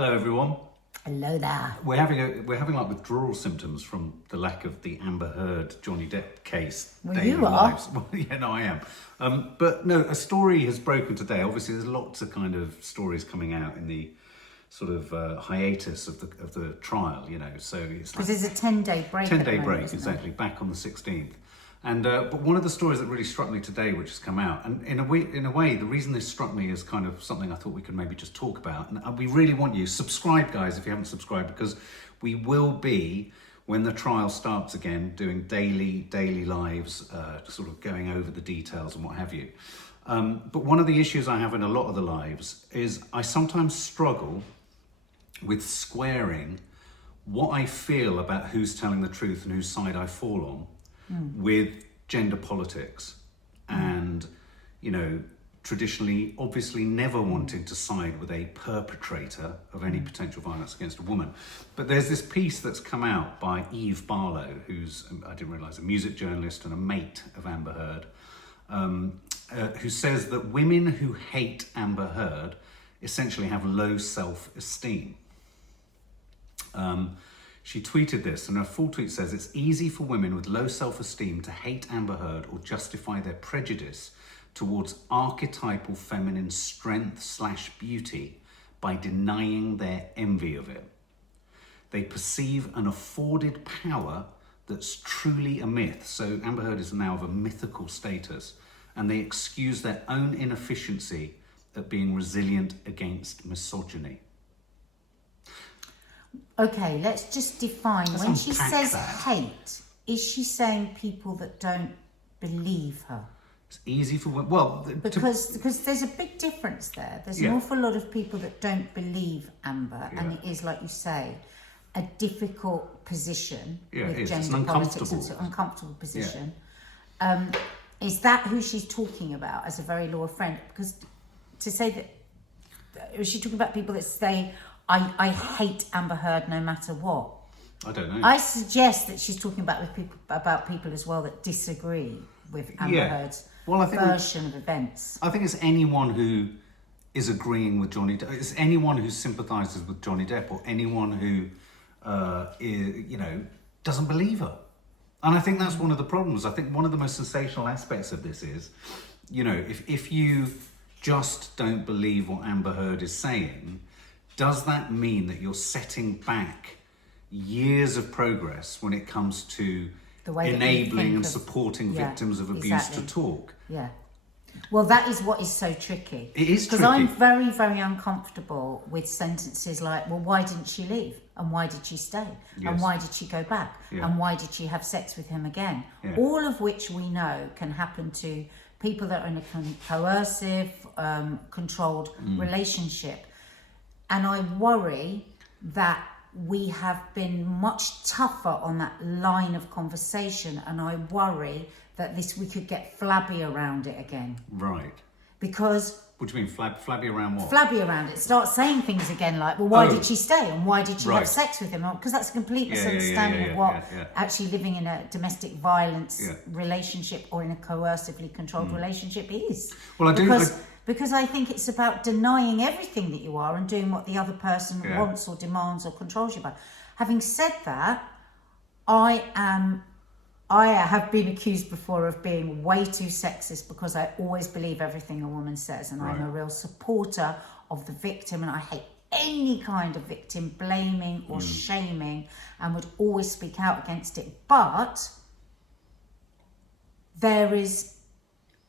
Hello, everyone. Hello there. We're having like withdrawal symptoms from the lack of the Amber Heard Johnny Depp case. Well, daily you are. lives. Well, yeah, no, I am. But no, a story has broken today. Obviously, there's lots of kind of stories coming out in the sort of hiatus of the trial. You know, so it's like Because there's a 10-day break. 10-day break, exactly, back on the 16th. And but one of the stories that really struck me today, which has come out, and in a way, the reason this struck me is kind of something I thought we could maybe just talk about. And we really want you subscribe, guys, if you haven't subscribed, because we will be, when the trial starts again, doing daily lives, sort of going over the details and what have you. But one of the issues I have in a lot of the lives is I sometimes struggle with squaring what I feel about who's telling the truth and whose side I fall on with gender politics and, you know, traditionally, obviously never wanting to side with a perpetrator of any potential violence against a woman. But there's this piece that's come out by Eve Barlow, who's, I didn't realise, a music journalist and a mate of Amber Heard, who says that women who hate Amber Heard essentially have low self-esteem. She tweeted this, and her full tweet says, "It's easy for women with low self-esteem to hate Amber Heard or justify their prejudice towards archetypal feminine strength/beauty by denying their envy of it. They perceive an afforded power that's truly a myth." So Amber Heard is now of a mythical status, and they excuse their own inefficiency at being resilient against misogyny. Okay, let's just define. Let's when she unpack says that. hate, is she saying people that don't believe her? It's easy for women, well... Because there's a big difference there. There's an awful lot of people that don't believe Amber, and it is, like you say, a difficult position with gender politics. It's an uncomfortable position. Yeah. Is that who she's talking about as a very loyal friend? Because to say that, is she talking about people that say, I hate Amber Heard no matter what? I don't know. I suggest that she's talking about people as well that disagree with Amber Heard's version of events. I think it's anyone who is agreeing with Johnny Depp. It's anyone who sympathises with Johnny Depp, or anyone who, doesn't believe her. And I think that's one of the problems. I think one of the most sensational aspects of this is, you know, if you just don't believe what Amber Heard is saying, does that mean that you're setting back years of progress when it comes to enabling and supporting victims of abuse to talk? Yeah. Well, that is what is so tricky. It is tricky. Because I'm very, very uncomfortable with sentences like, well, why didn't she leave? And why did she stay? Yes. And why did she go back? Yeah. And why did she have sex with him again? Yeah. All of which we know can happen to people that are in a coercive, controlled relationship. And I worry that we have been much tougher on that line of conversation, and I worry that we could get flabby around it again. Right. Because... What do you mean, flabby around what? Flabby around it. Start saying things again like, well, why did she stay? And why did she have sex with him? Because that's a complete misunderstanding of what actually living in a domestic violence relationship or in a coercively controlled relationship is. Well, Because I think it's about denying everything that you are and doing what the other person wants or demands or controls you by. Having said that, I have been accused before of being way too sexist because I always believe everything a woman says, and I'm a real supporter of the victim, and I hate any kind of victim blaming or shaming, and would always speak out against it. But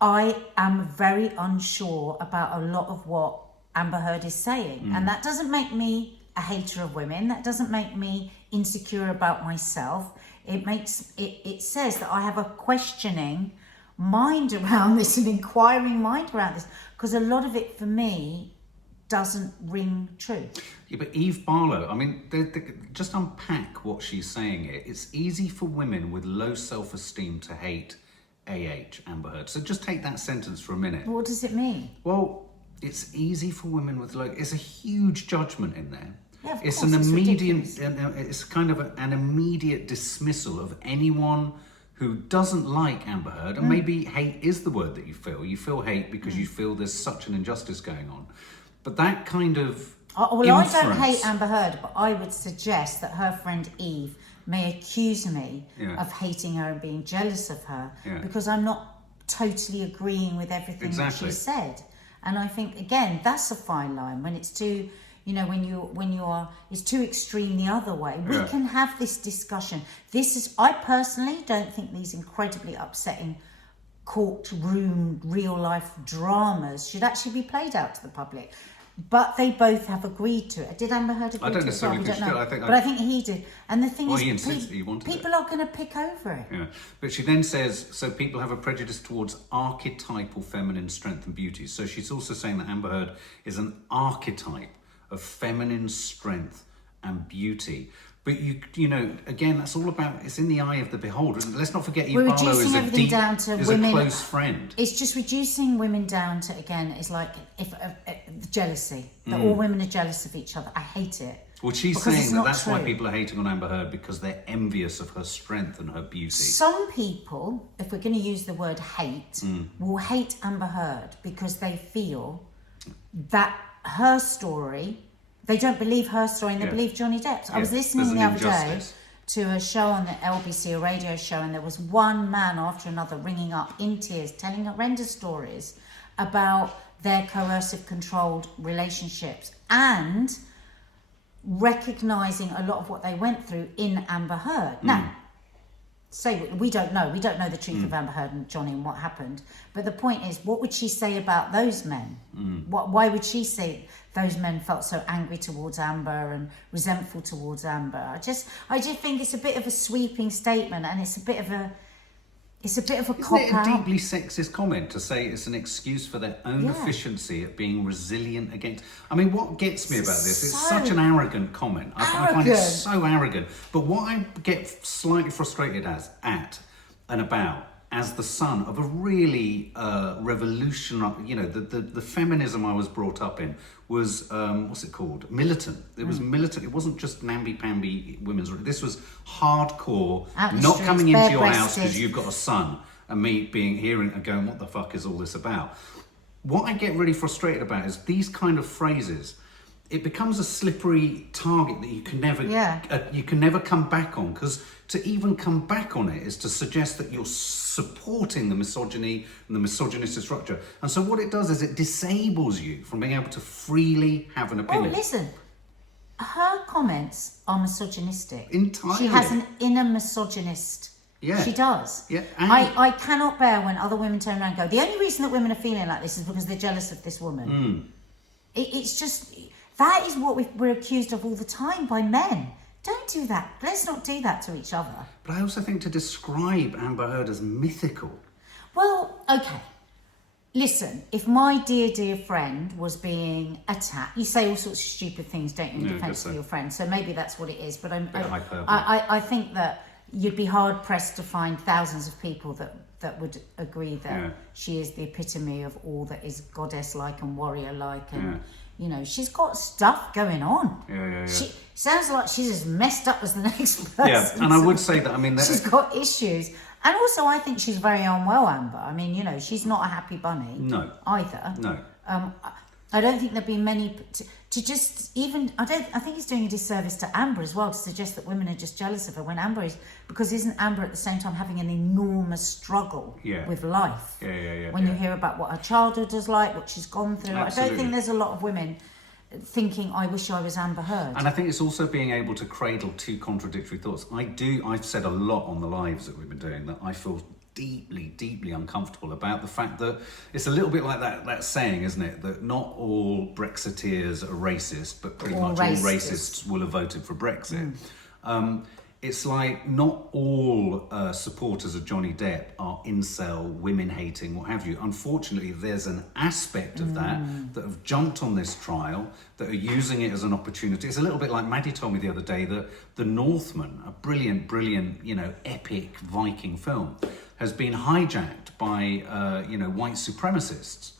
I am very unsure about a lot of what Amber Heard is saying. And that doesn't make me a hater of women. That doesn't make me insecure about myself. It says that I have a questioning mind around this, an inquiring mind around this, because a lot of it for me doesn't ring true. Yeah, but Eve Barlow, I mean, just unpack what she's saying here. It's easy for women with low self-esteem to hate Amber Heard. So just take that sentence for a minute. What does it mean? Well, it's easy for women with low... It's a huge judgment in there. Yeah, of it's course, an immediate... ridiculous. It's kind of an immediate dismissal of anyone who doesn't like Amber Heard, and maybe hate is the word that you feel. You feel hate because you feel there's such an injustice going on. But that kind of Well, I don't hate Amber Heard, but I would suggest that her friend Eve may accuse me of hating her and being jealous of her because I'm not totally agreeing with everything that she said. And I think, again, that's a fine line when it's too, you know, when you are, it's too extreme the other way. We can have this discussion. I personally don't think these incredibly upsetting courtroom real life dramas should actually be played out to the public. But they both have agreed to it. Did Amber Heard agree to it? I don't necessarily think she did. I think he did. And the thing is, he insisted he wanted people are going to pick over it. Yeah, but she then says, so people have a prejudice towards archetypal feminine strength and beauty. So she's also saying that Amber Heard is an archetype of feminine strength and beauty. But you know, again, that's all about, it's in the eye of the beholder. Let's not forget, Eve Barlow is a close friend. It's just reducing women down to, again, it's like jealousy. That all women are jealous of each other. I hate it. Well, she's saying that's why people are hating on Amber Heard, because they're envious of her strength and her beauty. Some people, if we're going to use the word hate, will hate Amber Heard because they feel that her story, they don't believe her story and they believe Johnny Depp's. I was listening the other day to a show on the LBC, a radio show, and there was one man after another ringing up in tears, telling horrendous stories about their coercive, controlled relationships and recognising a lot of what they went through in Amber Heard. Now, we don't know the truth of Amber Heard and Johnny and what happened, but the point is, what would she say about those men? Why would she say those men felt so angry towards Amber and resentful towards Amber? I just think it's a bit of a sweeping statement, and it's a bit of a cop-out. Isn't it a deeply sexist comment to say it's an excuse for their own efficiency at being resilient against? I mean, what gets me about this, it's such an arrogant comment. I find it so arrogant. But what I get slightly frustrated at and about, as the son of a really revolutionary, you know, the feminism I was brought up in was, what's it called? Militant. It was militant. It wasn't just namby-pamby women's. This was hardcore, not coming into your house because you've got a son, and me hearing and going, what the fuck is all this about? What I get really frustrated about is these kind of phrases. It becomes a slippery target that you can never come back on, because to even come back on it is to suggest that you're supporting the misogyny and the misogynistic structure. And so what it does is it disables you from being able to freely have an opinion. Oh, listen, her comments are misogynistic. Entirely. She has an inner misogynist. Yeah. She does. Yeah. I cannot bear when other women turn around and go, the only reason that women are feeling like this is because they're jealous of this woman. It's just... That is what we're accused of all the time by men. Don't do that. Let's not do that to each other. But I also think to describe Amber Heard as mythical. Well, okay. Listen, if my dear friend was being attacked, you say all sorts of stupid things, don't you, in defence of your friend. So maybe that's what it is. But I think that you'd be hard pressed to find thousands of people that would agree that she is the epitome of all that is goddess-like and warrior-like and... You know, she's got stuff going on. She sounds like she's as messed up as the next person. Yeah, and I would say that, I mean... she's got issues. And also, I think she's very unwell, Amber. I mean, you know, she's not a happy bunny. No. Either. No. I don't think there'd be many... To just even... I think it's doing a disservice to Amber as well to suggest that women are just jealous of her when Amber is... Because isn't Amber at the same time having an enormous struggle with life? When you hear about what her childhood was like, what she's gone through. Absolutely. I don't think there's a lot of women thinking, I wish I was Amber Heard. And I think it's also being able to cradle two contradictory thoughts. I've said a lot on the lives that we've been doing that I feel deeply uncomfortable about the fact that it's a little bit like that saying, isn't it, that not all Brexiteers are racist, but pretty much all racists will have voted for Brexit. It's like not all supporters of Johnny Depp are incel, women-hating, what have you. Unfortunately, there's an aspect of that have jumped on this trial, that are using it as an opportunity. It's a little bit like Maddie told me the other day that The Northman, a brilliant, you know, epic Viking film, has been hijacked by, white supremacists.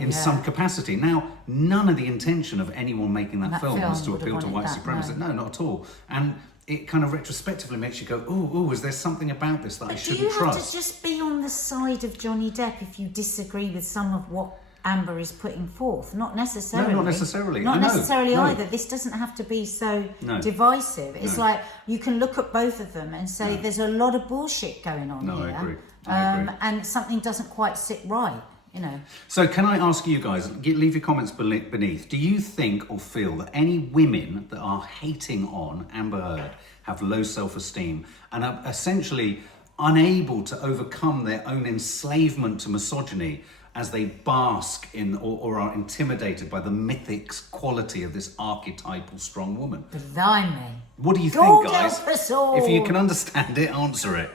In some capacity. Now, none of the intention of anyone making that film was to appeal to white supremacists. No, not at all. And it kind of retrospectively makes you go, oh, is there something about this that I shouldn't trust? Do you have to just be on the side of Johnny Depp if you disagree with some of what Amber is putting forth. Not necessarily. No, not necessarily. Not necessarily no. either. This doesn't have to be so No. divisive. It's No. like you can look at both of them and say No. there's a lot of bullshit going on No, here. I agree. I agree. And something doesn't quite sit right, you know. So can I ask you guys, leave your comments beneath. Do you think or feel that any women that are hating on Amber Heard have low self-esteem and are essentially unable to overcome their own enslavement to misogyny as they bask in or are intimidated by the mythic quality of this archetypal strong woman? Blimey. What do you God think, guys? help us all. If you can understand it, answer it.